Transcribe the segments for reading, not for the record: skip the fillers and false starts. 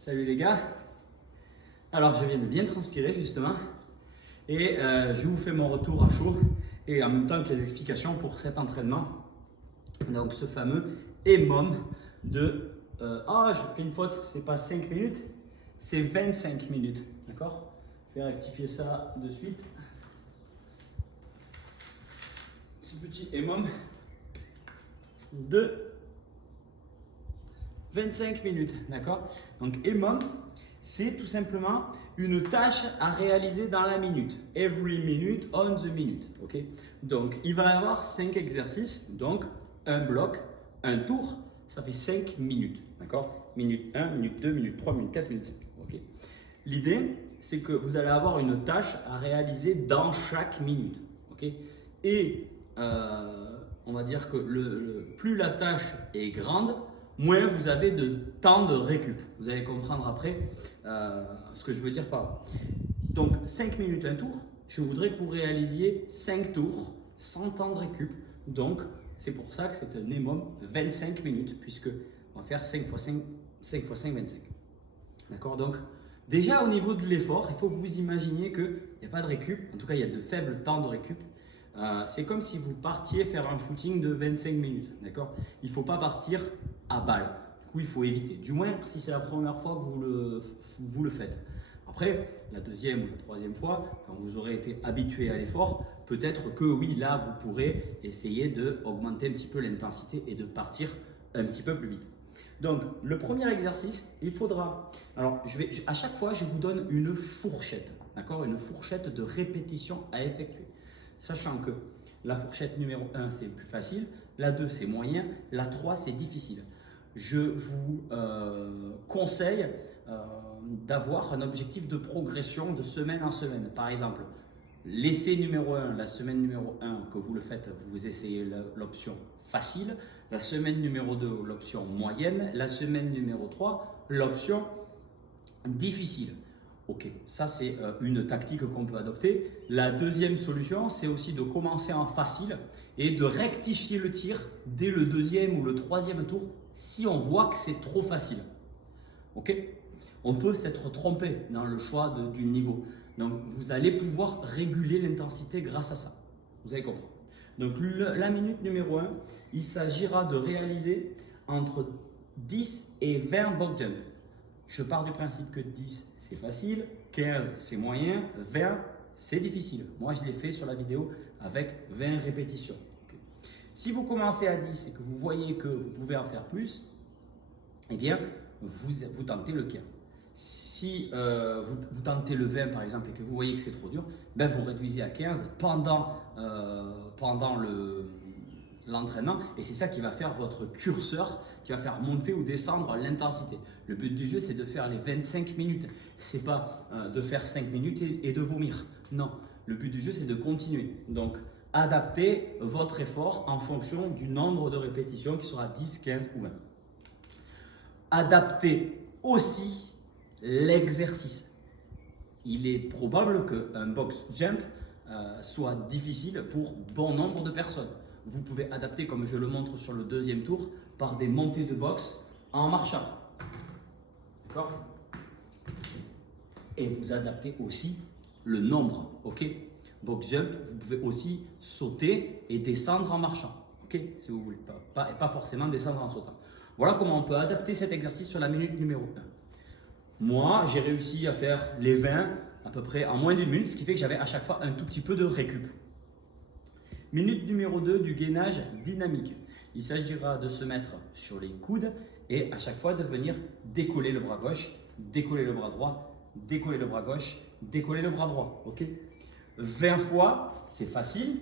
Salut les gars. Alors je viens de bien transpirer justement et je vous fais mon retour à chaud et en même temps que les explications pour cet entraînement. Donc ce fameux EMOM de je fais une faute, c'est pas 5 minutes, c'est 25 minutes. D'accord? Je vais rectifier ça de suite. Ce petit EMOM de 25 minutes, d'accord? Donc EMOM, c'est tout simplement une tâche à réaliser dans la minute. Every minute on the minute, ok? Donc il va y avoir 5 exercices, donc un bloc, un tour, ça fait 5 minutes, d'accord? Minute 1, minute 2, minute 3, minute 4, minute 5, ok? L'idée, c'est que vous allez avoir une tâche à réaliser dans chaque minute, ok? Et on va dire que plus la tâche est grande, moins vous avez de temps de récup. Vous allez comprendre après ce que je veux dire par là. Donc 5 minutes un tour, je voudrais que vous réalisiez 5 tours sans temps de récup. Donc c'est pour ça que c'est un EMOM 25 minutes, puisque on va faire 5 x 5, 5 x 5, 25. D'accord? Donc déjà au niveau de l'effort, il faut que vous imaginiez qu'il n'y a pas de récup, en tout cas il y a de faibles temps de récup. C'est comme si vous partiez faire un footing de 25 minutes, d'accord? Il ne faut pas partir à balle, du coup il faut éviter, du moins si c'est la première fois que vous le faites. Après, la deuxième ou la troisième fois, quand vous aurez été habitué à l'effort, peut-être que oui, là vous pourrez essayer d'augmenter un petit peu l'intensité et de partir un petit peu plus vite. Donc le premier exercice, il faudra, alors à chaque fois je vous donne une fourchette, d'accord? Une fourchette de répétition à effectuer. Sachant que la fourchette numéro 1, c'est plus facile, la 2, c'est moyen, la 3, c'est difficile. Je vous conseille d'avoir un objectif de progression de semaine en semaine. Par exemple, l'essai numéro 1, la semaine numéro 1 que vous le faites, vous essayez l'option facile. La semaine numéro 2, l'option moyenne. La semaine numéro 3, l'option difficile. Ok, ça c'est une tactique qu'on peut adopter. La deuxième solution, c'est aussi de commencer en facile et de rectifier le tir dès le deuxième ou le troisième tour si on voit que c'est trop facile. Ok, on peut s'être trompé dans le choix du niveau. Donc vous allez pouvoir réguler l'intensité grâce à ça. Vous allez comprendre. Donc la minute numéro 1, il s'agira de réaliser entre 10 et 20 box jump. Je pars du principe que 10 c'est facile, 15 c'est moyen, 20 c'est difficile. Moi je l'ai fait sur la vidéo avec 20 répétitions. Okay. Si vous commencez à 10 et que vous voyez que vous pouvez en faire plus, eh bien vous tentez le 15. Si vous tentez le 20 par exemple et que vous voyez que c'est trop dur, ben vous réduisez à 15 pendant l'entraînement et c'est ça qui va faire votre curseur, qui va faire monter ou descendre l'intensité. Le but du jeu, c'est de faire les 25 minutes. C'est pas de faire 5 minutes et de vomir. Non, le but du jeu, c'est de continuer. Donc, adaptez votre effort en fonction du nombre de répétitions qui sera 10, 15 ou 20. Adaptez aussi l'exercice. Il est probable qu'un box jump soit difficile pour bon nombre de personnes. Vous pouvez adapter, comme je le montre sur le deuxième tour, par des montées de box en marchant. D'accord? Et vous adaptez aussi le nombre. Ok? Box jump, vous pouvez aussi sauter et descendre en marchant. Ok? Si vous voulez. Pas forcément descendre en sautant. Voilà comment on peut adapter cet exercice sur la minute numéro 1. Moi, j'ai réussi à faire les 20 à peu près en moins d'une minute, ce qui fait que j'avais à chaque fois un tout petit peu de récup. Minute numéro 2 du gainage dynamique. Il s'agira de se mettre sur les coudes et à chaque fois de venir décoller le bras gauche, décoller le bras droit, décoller le bras gauche, décoller le bras droit. Ok? 20 fois, c'est facile.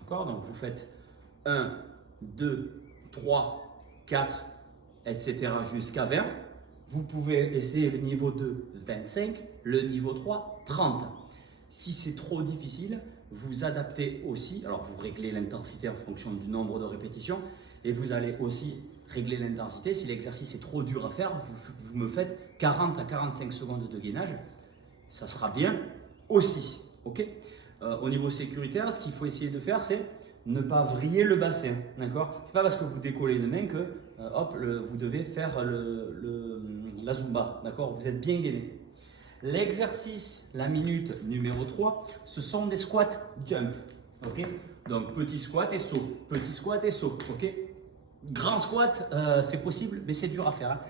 D'accord? Donc vous faites 1, 2, 3, 4, etc. jusqu'à 20. Vous pouvez essayer le niveau 2, 25, le niveau 3, 30. Si c'est trop difficile, vous adaptez aussi, alors vous réglez l'intensité en fonction du nombre de répétitions et vous allez aussi régler l'intensité. Si l'exercice est trop dur à faire, vous me faites 40 à 45 secondes de gainage, ça sera bien aussi. Okay? Au niveau sécuritaire, ce qu'il faut essayer de faire, c'est ne pas vriller le bassin. D'accord? C'est pas parce que vous décollez une main que vous devez faire la Zumba, d'accord? Vous êtes bien gainé. L'exercice, la minute numéro 3, ce sont des squats jump, ok? Donc petit squat et saut, petit squat et saut, ok? Grand squat, c'est possible, mais c'est dur à faire, hein.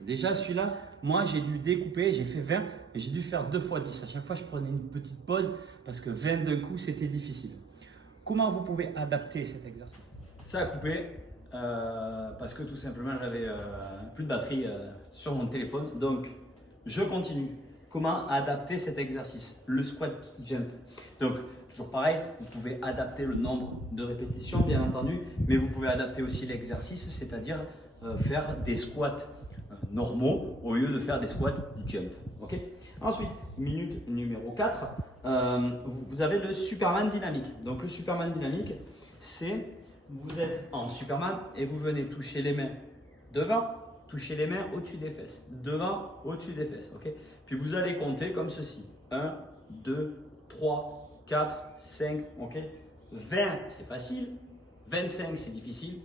Déjà celui-là, moi j'ai dû découper, j'ai fait 20, mais j'ai dû faire 2 fois 10. À chaque fois, je prenais une petite pause parce que 20 d'un coup, c'était difficile. Comment vous pouvez adapter cet exercice? Ça a coupé parce que tout simplement j'avais plus de batterie sur mon téléphone. Donc je continue. Comment adapter cet exercice? Le squat jump. Donc toujours pareil, vous pouvez adapter le nombre de répétitions bien entendu, mais vous pouvez adapter aussi l'exercice, c'est-à-dire faire des squats normaux au lieu de faire des squats jump. Okay. Ensuite, minute numéro 4, vous avez le Superman dynamique. Donc le Superman dynamique, c'est vous êtes en Superman et vous venez toucher les mains devant, toucher les mains au-dessus des fesses, devant, au-dessus des fesses. Okay. Puis vous allez compter comme ceci. 1, 2, 3, 4, 5, ok. 20, c'est facile. 25, c'est difficile,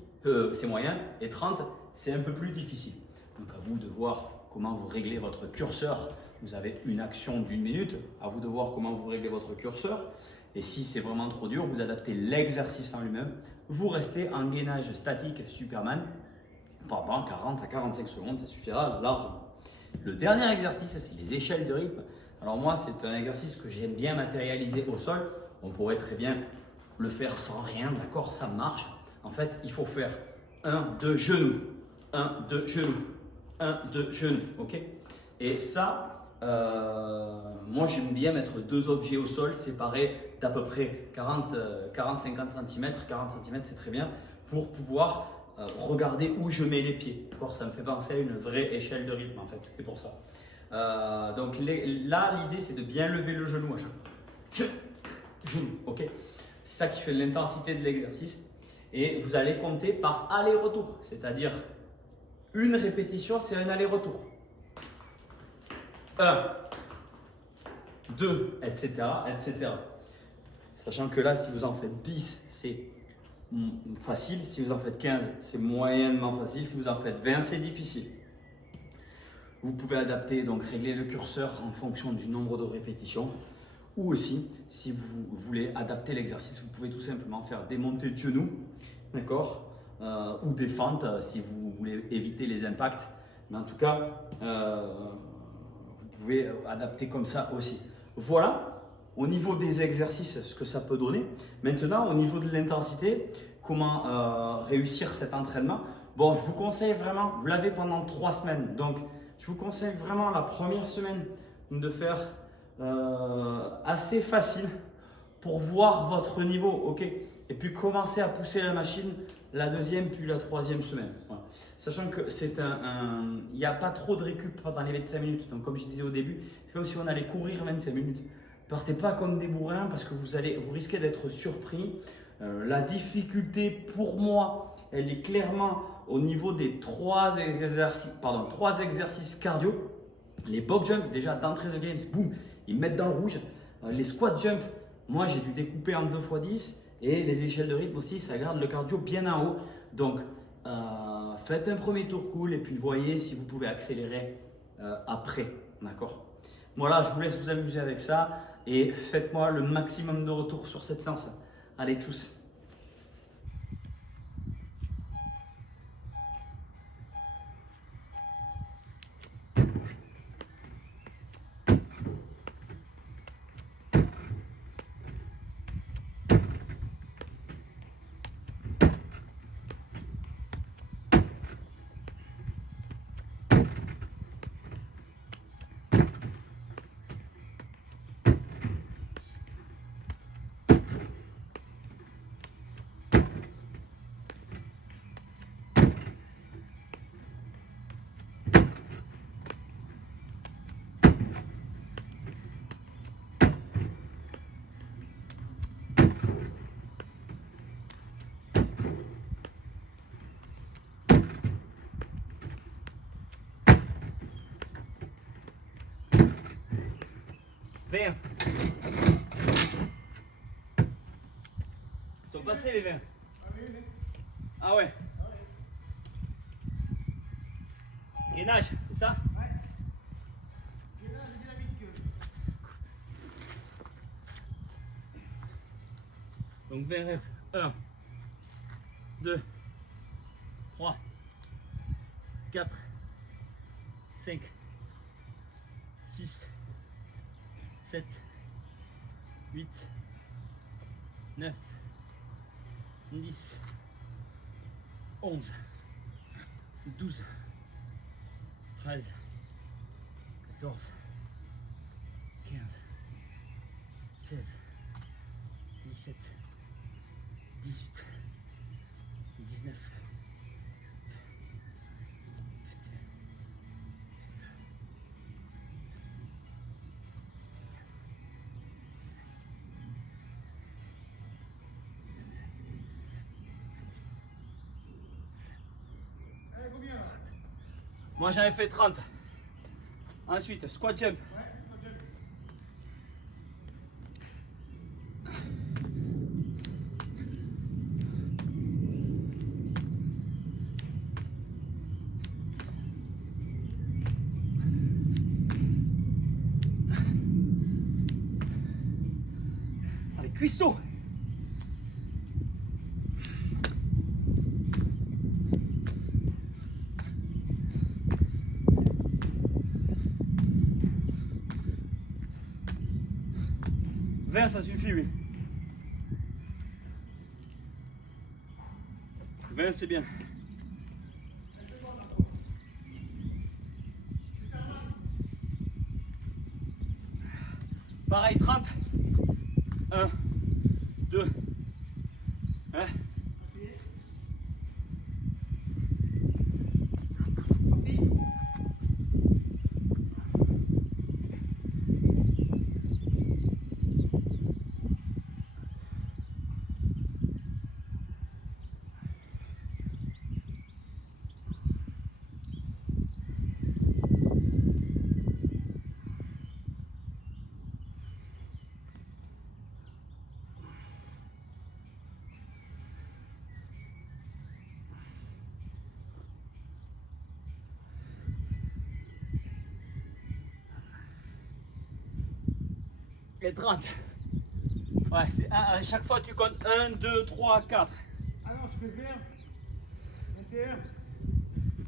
c'est moyen. Et 30, c'est un peu plus difficile. Donc à vous de voir comment vous réglez votre curseur. Vous avez une action d'1 minute. À vous de voir comment vous réglez votre curseur. Et si c'est vraiment trop dur, vous adaptez l'exercice en lui-même. Vous restez en gainage statique Superman pendant 40 à 45 secondes. Ça suffira largement. Le dernier exercice, c'est les échelles de rythme. Alors moi, c'est un exercice que j'aime bien matérialiser au sol. On pourrait très bien le faire sans rien, d'accord? Ça marche. En fait, il faut faire 1, 2, genoux, 1, 2, genoux, 1, 2, genoux, ok? Et ça, moi j'aime bien mettre 2 objets au sol séparés d'à peu près 40-50 cm. 40 cm, c'est très bien pour pouvoir regarder où je mets les pieds. Ça me fait penser à une vraie échelle de rythme en fait, c'est pour ça. Donc là, l'idée c'est de bien lever le genou à chaque fois. Genou, ok? C'est ça qui fait l'intensité de l'exercice. Et vous allez compter par aller-retour, c'est-à-dire une répétition, c'est un aller-retour. 1, 2, etc., etc. Sachant que là, si vous en faites 10, c'est facile. Si vous en faites 15, c'est moyennement facile. Si vous en faites 20, c'est difficile. Vous pouvez adapter, donc régler le curseur en fonction du nombre de répétitions. Ou aussi, si vous voulez adapter l'exercice, vous pouvez tout simplement faire des montées de genoux, d'accord, ou des fentes si vous voulez éviter les impacts. Mais en tout cas, vous pouvez adapter comme ça aussi. Voilà, au niveau des exercices, ce que ça peut donner. Maintenant, au niveau de l'intensité, comment réussir cet entraînement? Bon, je vous conseille vraiment, vous l'avez pendant 3 semaines. Donc, je vous conseille vraiment la première semaine de faire assez facile pour voir votre niveau, ok? Et puis commencer à pousser la machine la deuxième puis la troisième semaine. Voilà. Sachant que c'est il n'y a pas trop de récup pendant les 25 minutes. Donc comme je disais au début, c'est comme si on allait courir 25 minutes. Partez pas comme des bourrins parce que vous risquez d'être surpris. La difficulté pour moi, elle est clairement au niveau des 3 exercices cardio. Les box jump, déjà d'entrée de games, boum, ils mettent dans le rouge. Les squat jump, moi j'ai dû découper en 2 x 10. Et les échelles de rythme aussi, ça garde le cardio bien en haut. Donc, faites un premier tour cool et puis voyez si vous pouvez accélérer après. D'accord? Voilà, je vous laisse vous amuser avec ça et faites-moi le maximum de retours sur cette séance. Allez, tchuss! Ils sont passés les 20. Ah ouais. Gainage, c'est ça? Ouais. Donc 20 reps. 1, 2, 3, 4, 5, 6, 7, 8, 9, 10, 11, 12, 13, 14, 15, 16, 17, 18, 19, 21. Moi j'en ai fait 30. Ensuite, squat jump. Allez, cuisseau. Ça suffit, oui. 20, c'est bien. Pareil, 30. 1, 2, 1. Et 30. Ouais, c'est à chaque fois tu comptes 1, 2, 3, 4. Ah non, je fais 20. 21.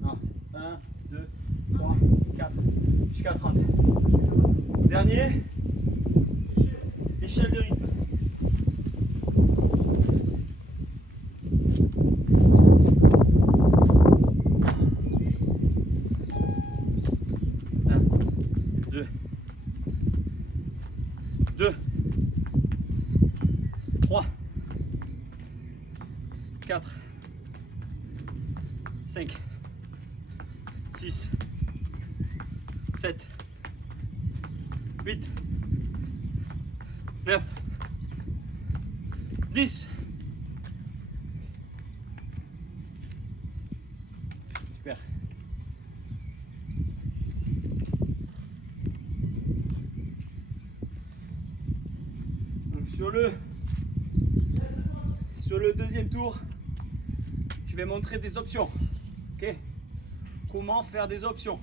Non, 1, 2, 3, 4, jusqu'à 30. Dernier, échelle de rythme. Un, deux, 3, 4, 5, 6, 7, 8, 9, 10. Super. Donc sur le deuxième tour, je vais montrer des options. Ok? Comment faire des options?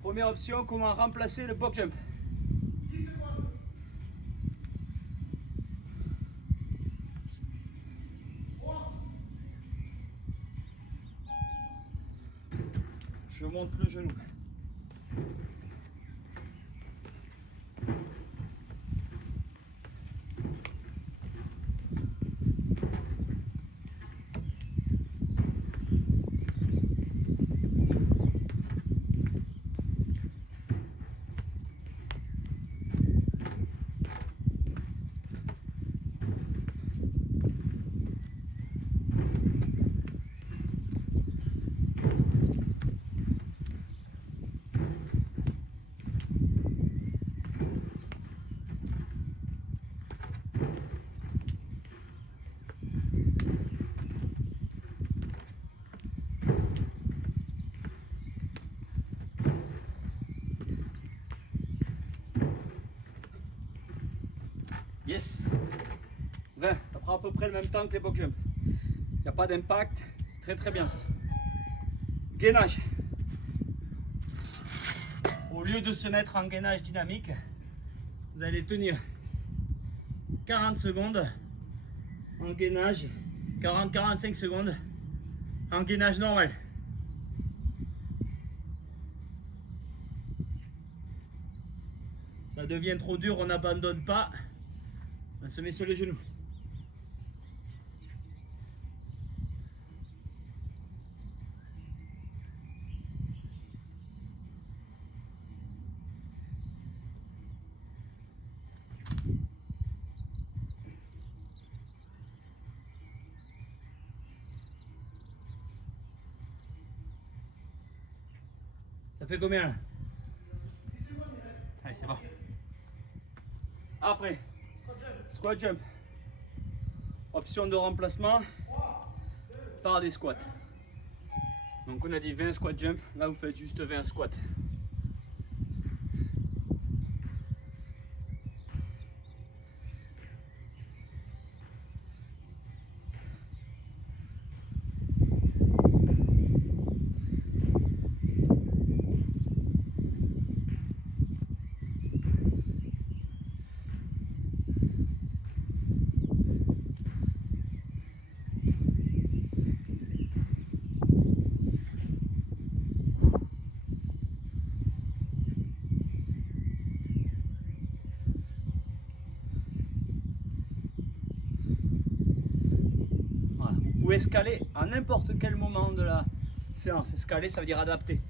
Première option, comment remplacer le box jump. 10 secondes. Je monte le genou. Yes. 20. Ça prend à peu près le même temps que les box jump. Il n'y a pas d'impact. C'est très très bien ça. Gainage. Au lieu de se mettre en gainage dynamique, vous allez tenir 40 secondes en gainage, 40-45 secondes en gainage normal. Ça devient trop dur, on n'abandonne pas, on se met sur les genoux. Ça fait combien là? 10 secondes, il reste. Allez, c'est bon. Après, squat jump. Option de remplacement par des squats. Donc on a dit 20 squat jump, là vous faites juste 20 squats. Voilà. Vous pouvez escaler à n'importe quel moment de la séance. Escaler, ça veut dire adapter.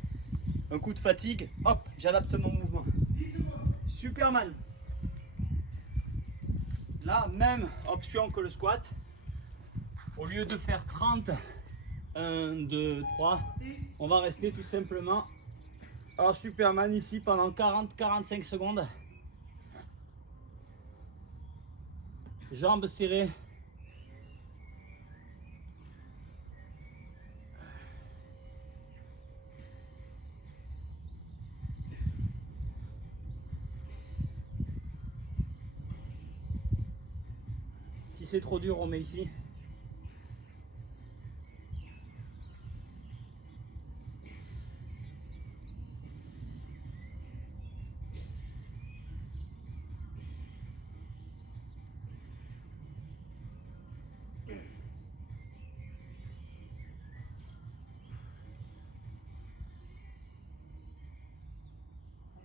Un coup de fatigue, hop, j'adapte mon mouvement. 10 secondes. Superman. Là, même option que le squat. Au lieu de faire 30, 1, 2, 3, on va rester tout simplement en Superman ici pendant 40-45 secondes. Jambes serrées. Si c'est trop dur, on met ici.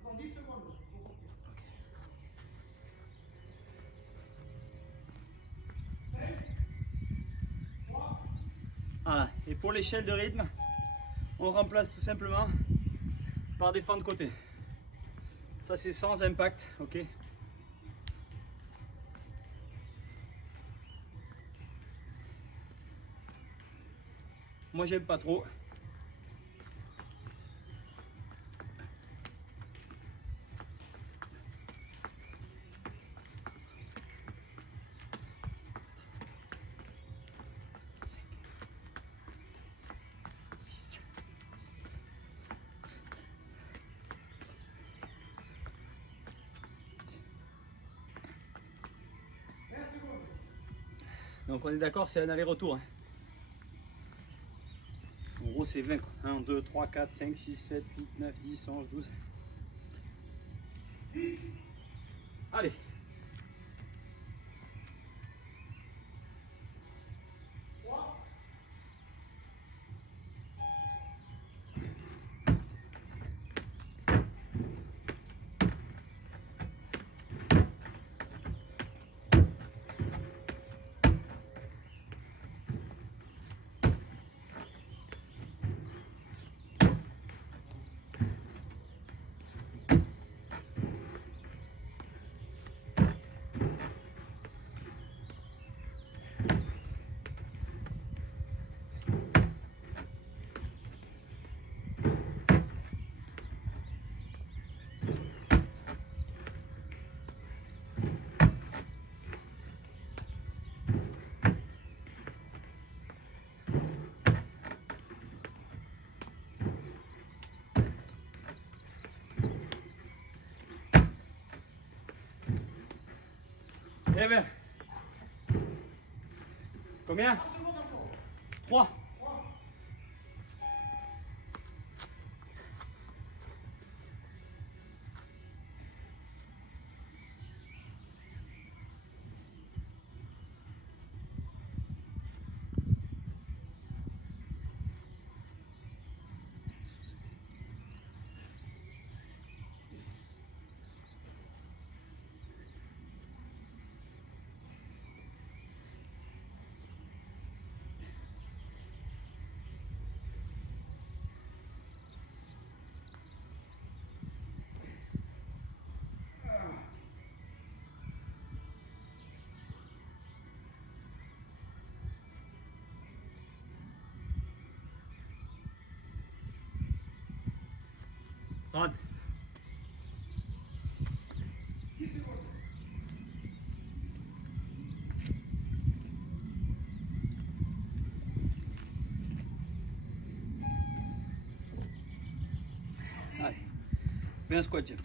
Encore 10 secondes. Voilà. Et pour l'échelle de rythme, on remplace tout simplement par des fentes de côté. Ça c'est sans impact, ok. Moi j'aime pas trop. Donc on est d'accord, c'est un aller-retour. Hein. En gros c'est 20 quoi. 1, 2, 3, 4, 5, 6, 7, 8, 9, 10, 11, 12. 10. Allez. Eh bien. Combien? 3. 30. 10 secondes. Allez, fais un squat jump.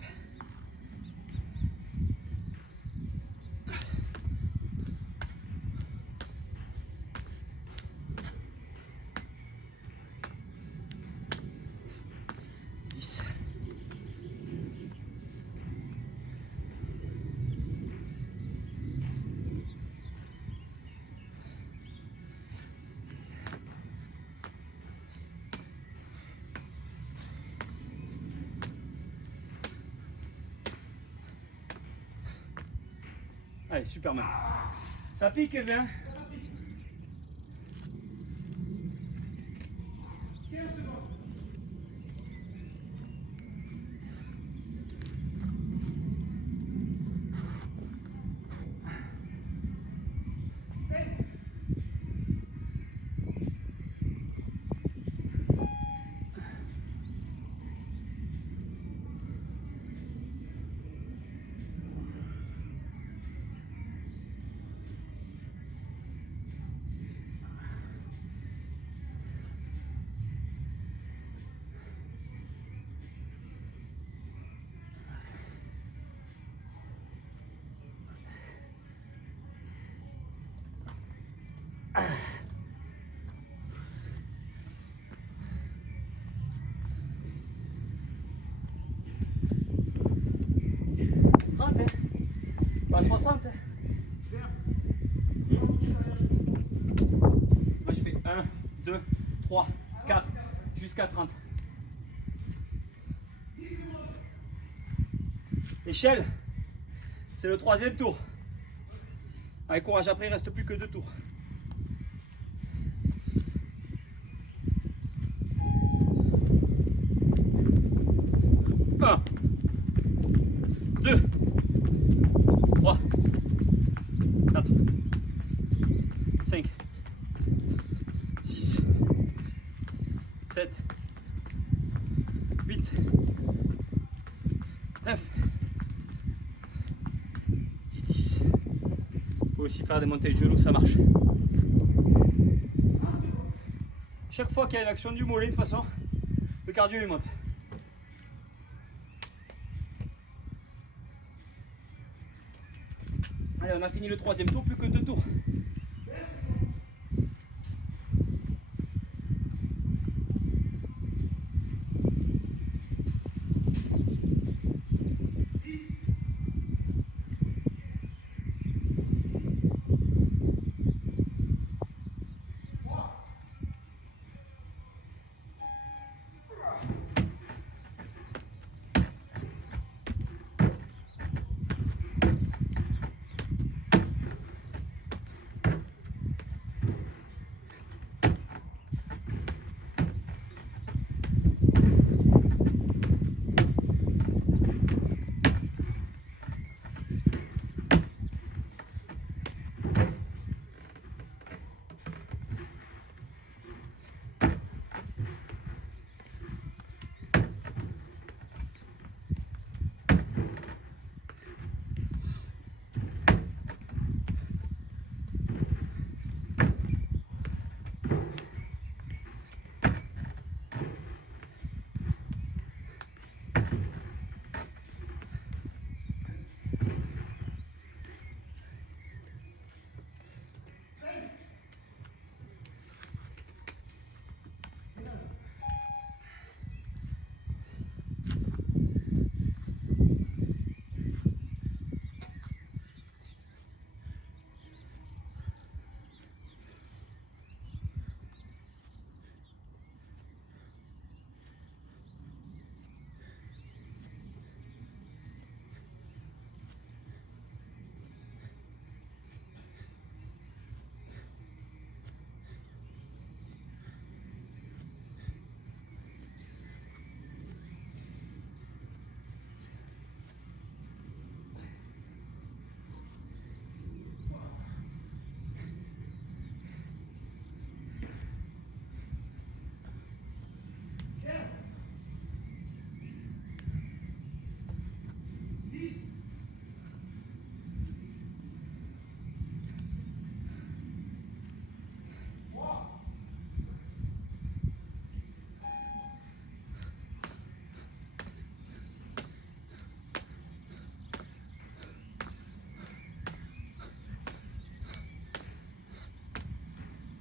Allez, Superman. Ça pique, Kevin. 15 secondes. Pas 60. Moi je fais 1, 2, 3, 4, jusqu'à 30. Échelle, c'est le 3e tour. Allez, courage, après il reste plus que 2 tours. Un, 2, 3, 4, 5, 6, 7, 8, 9 et 10. Il faut aussi faire des montées de genoux, ça marche. Chaque fois qu'il y a une action du mollet, de toute façon, le cardio il monte. Allez, on a fini le 3e tour, plus que 2 tours.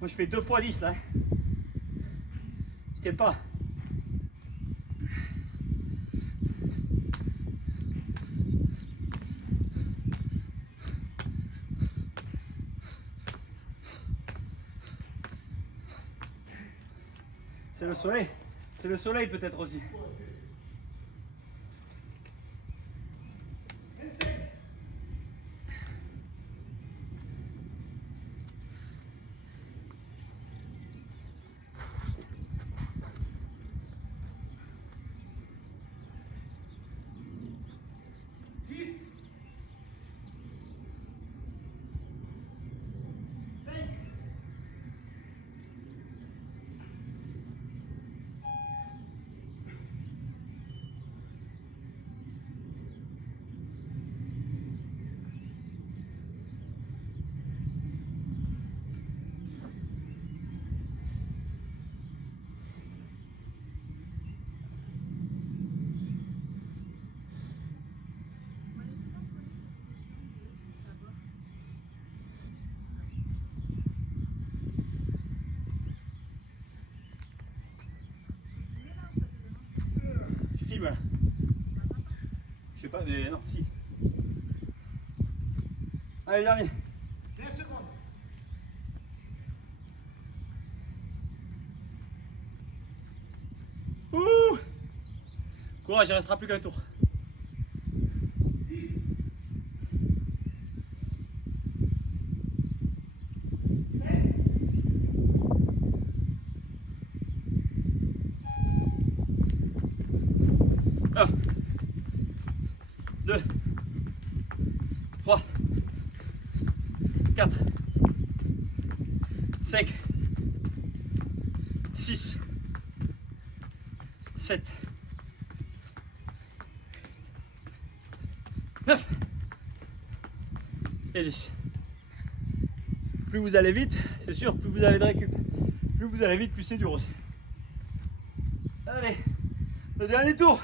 Moi je fais 2 fois 10 là. Je tiens pas. C'est le soleil. C'est le soleil peut-être aussi. 25. Dix. 5. Je filme là. Je sais pas, mais non, si. Allez, dernier. 15 secondes. Ouh! Courage, il restera plus qu'un tour. 10. 5. 1, 2, 3, 4, 5, 6, 7, 9 et 10. Plus vous allez vite, c'est sûr, plus vous avez de récup. Plus vous allez vite, plus c'est dur aussi. Allez, le dernier tour.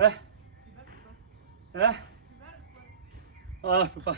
Hein? Hein? Ah, je peux pas.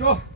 Chaud.